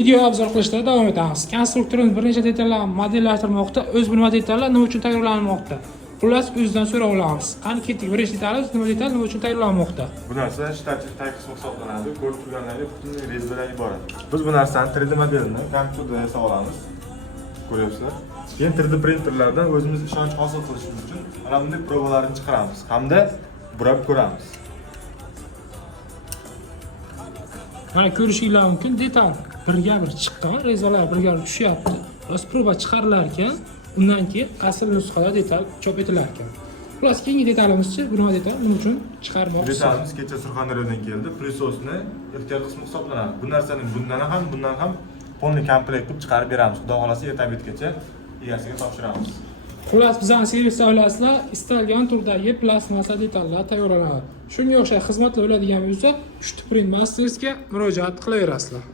Video obzor qilishda davom etamiz. Konstruktorimiz bir necha detallarni modellashtirmoqda, o'z bilma detallar nima uchun tayyorlanmoqda. Xullas, o'zidan so'rab olamiz. Qani ketdik, birinchi detalimiz nima uchun tayyorlanmoqda? Bu narsa shtatli tag qismi hisoblanadi. Ko'rib turganlaringiz butunlay rezadan iborat. Biz bu narsani 3D modelini kompyuterda yasab olamiz. Ko'ryapsizlar. Keyin 3D printerlardan o'zimiz ishonch hosil qilishimiz uchun mana bunday provalarni chiqaramiz hamda burab ko'ramiz. Mana ko'rishinglar mumkin, detal birga-bir chiqqan, rezalar birga-bir tushyapti. Xullas, prova chiqarilar ekan, undan keyin asl nusxada detal chop etilar ekan. Xullas, keyingi detalimizchi, bu nima detal, nima uchun chiqarmoqchi? Detalimiz kecha Surxondaryodan keldi. Prisosni ehtiyot qismi hisoblanadi. Bu narsaning bundan ham polni komplekt qilib chiqarib beramiz. Xudo xolasa ertaga egasiga topshiramiz. Xullas, bizning servisda olasizlar, istalgan turdagi plastmassa detallar tayyorlanadi. Shunga o'xshash xizmatlar bo'ladigan bo'lsa, 3D Print Masters'ga murojaat qilaverasizlar.